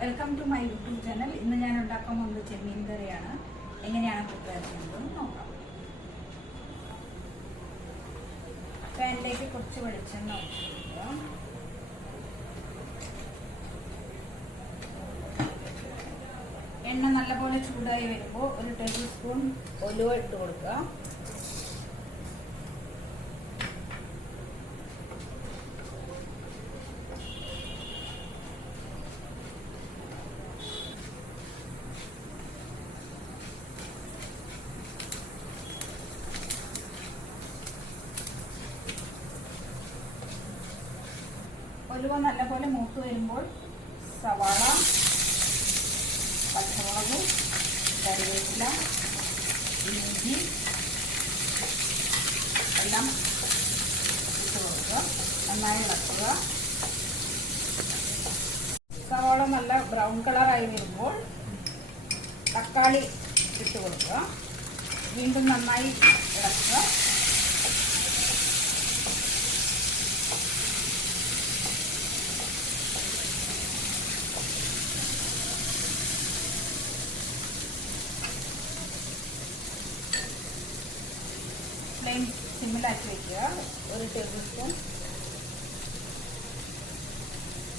Welcome to my YouTube channel ഇന്ന് ഞാൻ ഉണ്ടാക്കാൻ പോകുന്നത് ചെമ്മീൻ കറിയാണ്. എങ്ങനെയാണ് പ്രിപ്പയർ ചെയ്യുന്നതെന്ന് നോക്കാം. പാനിലേക്ക് കുറച്ച് വെളിച്ചെണ്ണ എണ്ണ നല്ലപോലെ ചൂടായി വരുമ്പോൾ ഒരു ടേബിൾ സ്പൂൺ ഒലുവ ഇട്ട് കൊടുക്കുക. ഒലുവ നല്ലപോലെ മൂത്ത് വരുമ്പോൾ സവാള പച്ചമുളക് കറിവേപ്പില ഇഞ്ചി എല്ലാം ഇട്ട് കൊടുക്കുക. നന്നായി ഇളക്കുക സവാള നല്ല ബ്രൗൺ കളറായി വരുമ്പോൾ തക്കാളി ഇട്ട് കൊടുക്കുക. വീണ്ടും നന്നായി ഇളക്കുക. ഫ്ലെയിം സിമ്മിലാക്കി വയ്ക്കുക ഒരു ടേബിൾ സ്പൂൺ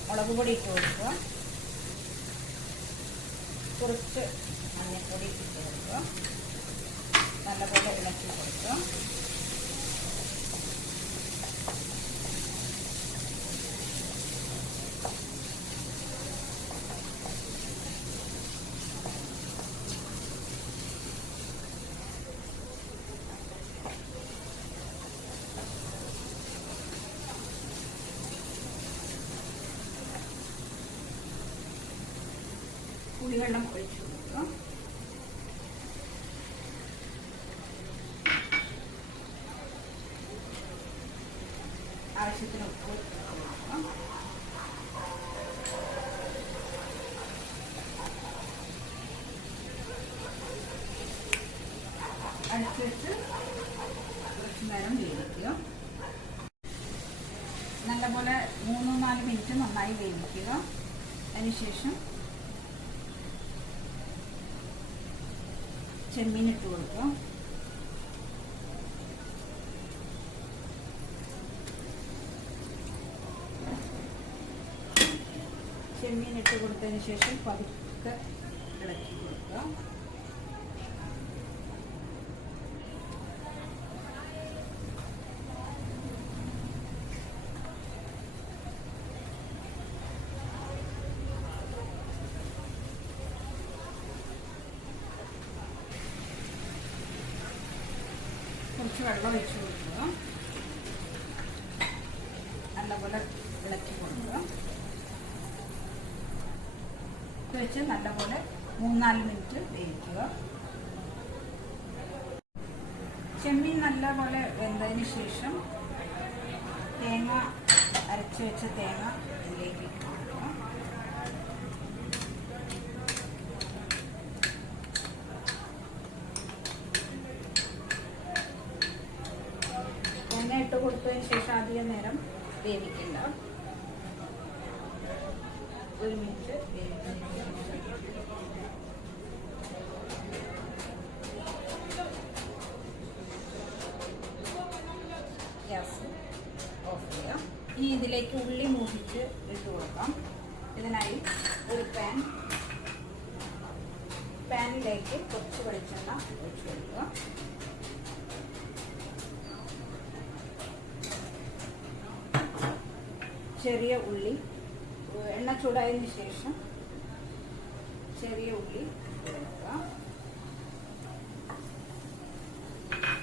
മുളക് പൊടി ഇട്ട് കൊടുക്കുക. കുറച്ച് മഞ്ഞൾപ്പൊടി ഇട്ട് കൊടുക്കുക. നല്ലപോലെ ഇളക്കി കൊടുക്കുക. പുളിവെള്ളം ഒഴിച്ചു കൊടുക്കുക. ആവശ്യത്തിന് ഉപ്പ് ഇട്ട് കൊടുക്കുക. അടച്ചു കുറച്ച് നേരം വേവിക്കുക. നല്ലപോലെ മൂന്നോ നാല് മിനിറ്റ് നന്നായി വേവിക്കുക. അതിനുശേഷം ചെമ്മീൻ ഇട്ട് കൊടുക്കാം. ചെമ്മീൻ ഇട്ട് കൊടുത്തതിന് ശേഷം പതുക്കെ ഇളക്കി കൊടുക്കുക കുറച്ച് വെള്ളം ഒഴിച്ച് കൊടുക്കുക. നല്ലപോലെ ഇളക്കി കൊടുക്കുക. ഇത് വെച്ച് നല്ലപോലെ മൂന്നാൽ മിനിറ്റ് വേവിക്കുക. ചെമ്മീൻ നല്ലപോലെ വെന്തതിന് ശേഷം തേങ്ങ അരച്ച് വെച്ച തേങ്ങ ഇതിലേക്ക് ഇട്ട് കൊടുക്കുക എണ്ണ ഇട്ട് കൊടുത്തതിന് ശേഷം അധികം നേരം വേവിക്കണ്ട. ഒരു മിനിറ്റ് ഗ്യാസ് ഓഫ് ചെയ്യാം. ഇനി ഇതിലേക്ക് ഉള്ളി മൂപ്പിച്ച് ഇട്ട് കൊടുക്കാം. ഇതിനായി ഒരു പാൻ പാനിലേക്ക് കുറച്ച് വെളിച്ചെണ്ണ ഒഴിച്ചു കൊടുക്കുക. ചെറിയ ഉള്ളി എണ്ണ ചൂടായതിനു ശേഷം ചെറിയ ഉള്ളി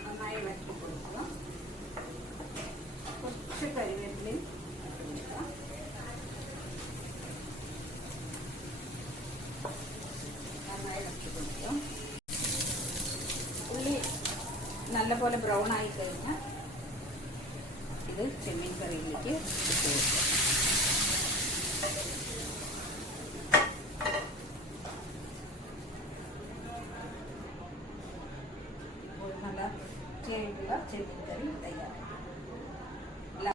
നന്നായി വറ്റി കൊടുക്കുക. കുറച്ച് കരിവേപ്പിലയും കൊടുക്കുക നന്നായി വറ്റി കൊടുക്കുക. ഉള്ളി നല്ലപോലെ ബ്രൗൺ ആയി കഴിഞ്ഞാൽ ഇത് ചെമ്മീൻ കറിയിലേക്ക് ഇട്ട് കൊടുക്കുക. అలా చేయండిగా చెల్లిందని